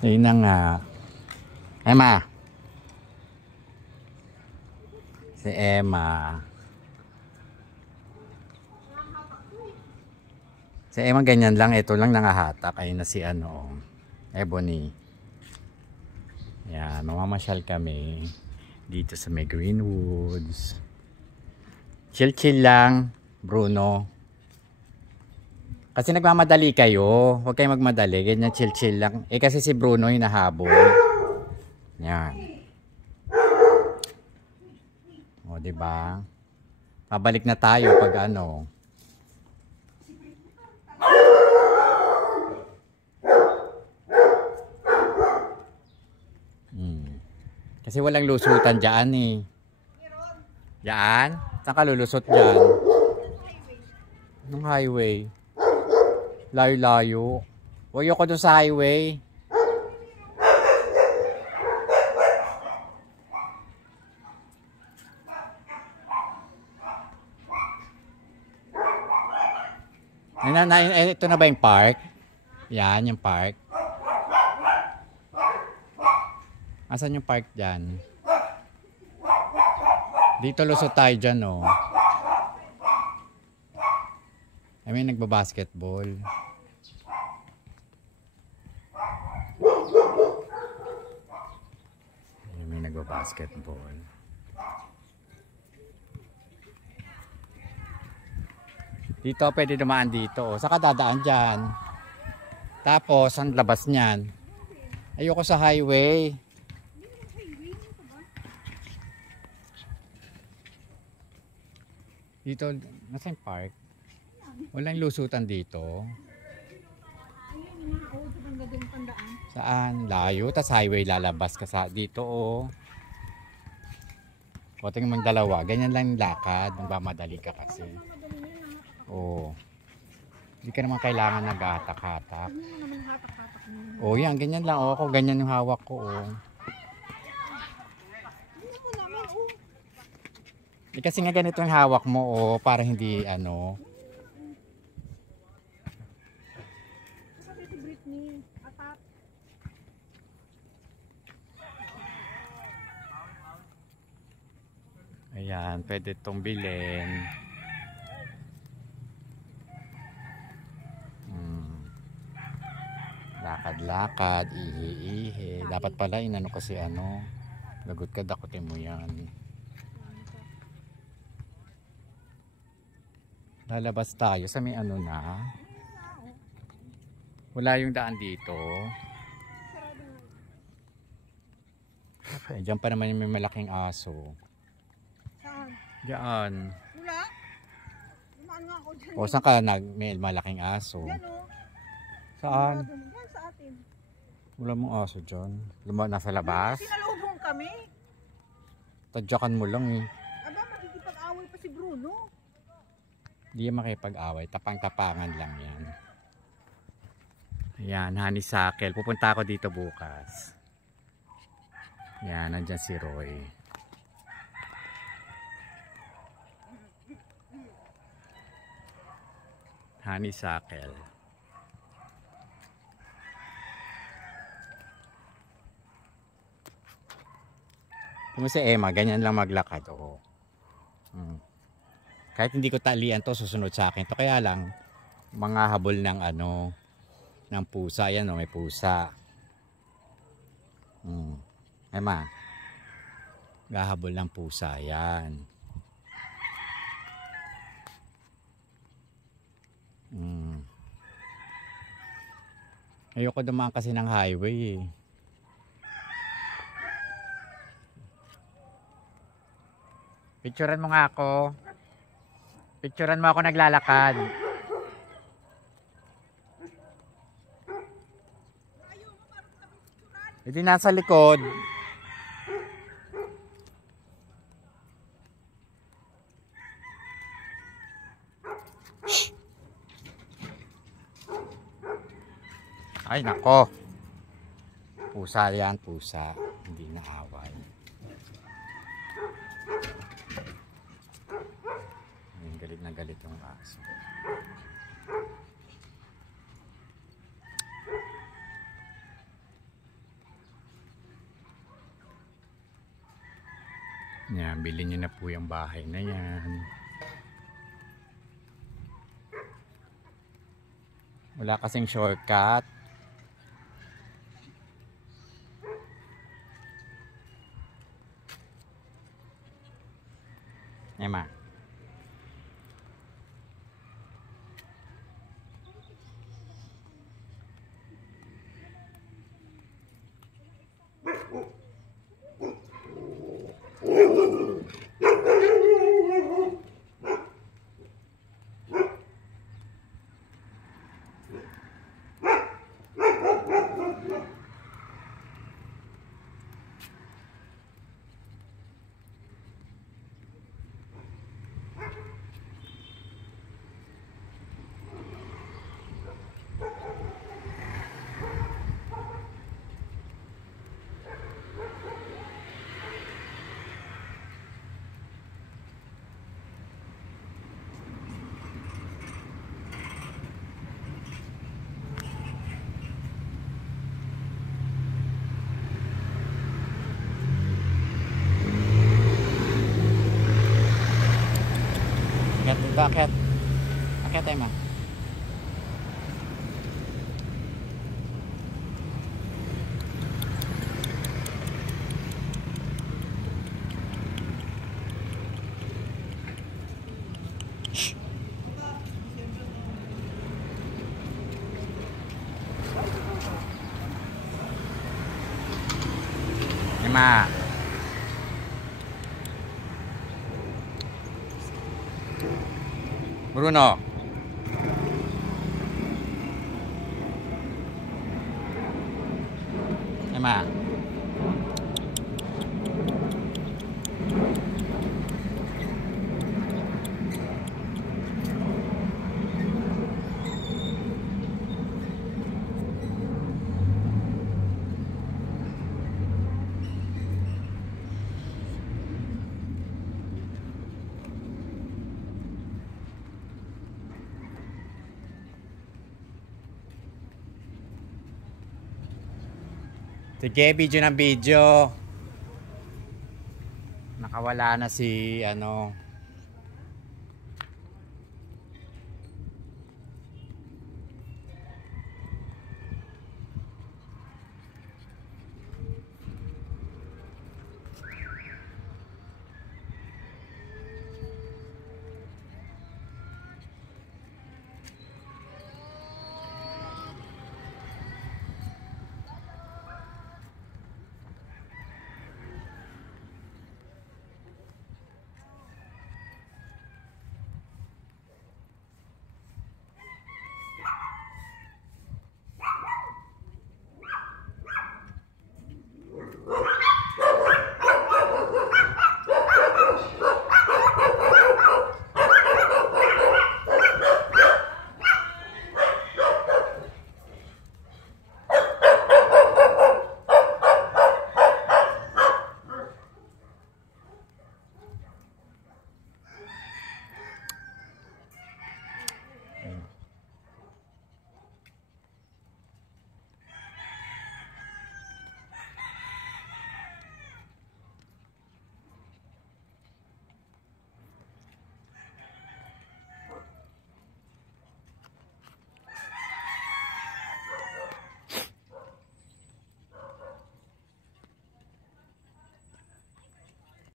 Ayun na nga. Emma. Si Emma. Si Emma ganyan lang. Ito lang nangahatak. Ayun na si ano. Ebony. Yan. Mamamasyal kami. Dito sa may Greenwoods. Chill chill lang. Bruno. Kasi nagmamadali kayo. Huwag kayong magmadali. Ganyan chill chill lang. Eh kasi si Bruno hinahabol. Yan. O diba? Pabalik na tayo pag ano. Kasi walang lusutan dyan eh. Dyan? Saan ka lulusot dyan? Anong highway? Layo-layo. Huwag ako doon sa highway. Ito na ba yung park? Yan, yung park. Asan yung park dyan? Dito lusot tayo dyan, oh. I mean, nagbabasketball. I mean, nagbabasketball. Dito, pwede dumaan dito, oh. Saka dadaan dyan. Tapos, ang labas niyan. Ayoko sa highway. Dito, nasa yung park? Walang lusutan dito. Saan? Layo, tas highway lalabas ka sa dito, oh. Buti mong dalawa, ganyan lang yung lakad, nagmamadali ka kasi. Oh. Hindi ka naman kailangan nag-hatak-hatak. Oh, yan, ganyan lang, oh. Ako, ganyan yung hawak ko, oh. Kasi nga ganito yung hawak mo, oh, para hindi ano. Ayan, pwede itong bilhin. Lakad-lakad, ihi-ihi. Dapat pala inano kasi ano. Lagot ka, dakutin mo yan. Lalabas tayo sa may ano na. Wala yung daan dito. Eh, dyan pa naman yung may malaking aso. Saan? Diyan. Wala? Lumaan nga ako dyan. O saan ka may malaking aso? Yan o. Saan? Yan sa atin. Wala mong aso dyan. Nasa labas? Sinalubong kami. Tadyakan mo lang eh. Aba, makikipag-away pa si Bruno. Hindi yan makipag-away. Tapang-tapangan lang yan. Ayan, honeysuckle. Pupunta ako dito bukas. Yan, nandyan si Roy. Honeysuckle. Kung si Emma, ganyan lang maglakad. Oo. Kahit hindi ko talian to, susunod sa akin to. Kaya lang, mga habol ng ano, ng pusa. Yan o, may pusa. Emma, gahabol ng pusa. Yan. Ayoko dumaan kasi ng highway eh. Picturean mo nga ako. Picturean mo ako naglalakad. Hindi nasa likod. Ay nako. Pusa yan, pusa. Hindi na away. Galit na galit yung aso. Yan, bilhin nyo na po yung bahay na yan. Wala kasing shortcut. Emma. Akit. Akit tayo, ma. Shh. Ma. Bruno. Emma. Sige, video ng video. Nakawala na si ano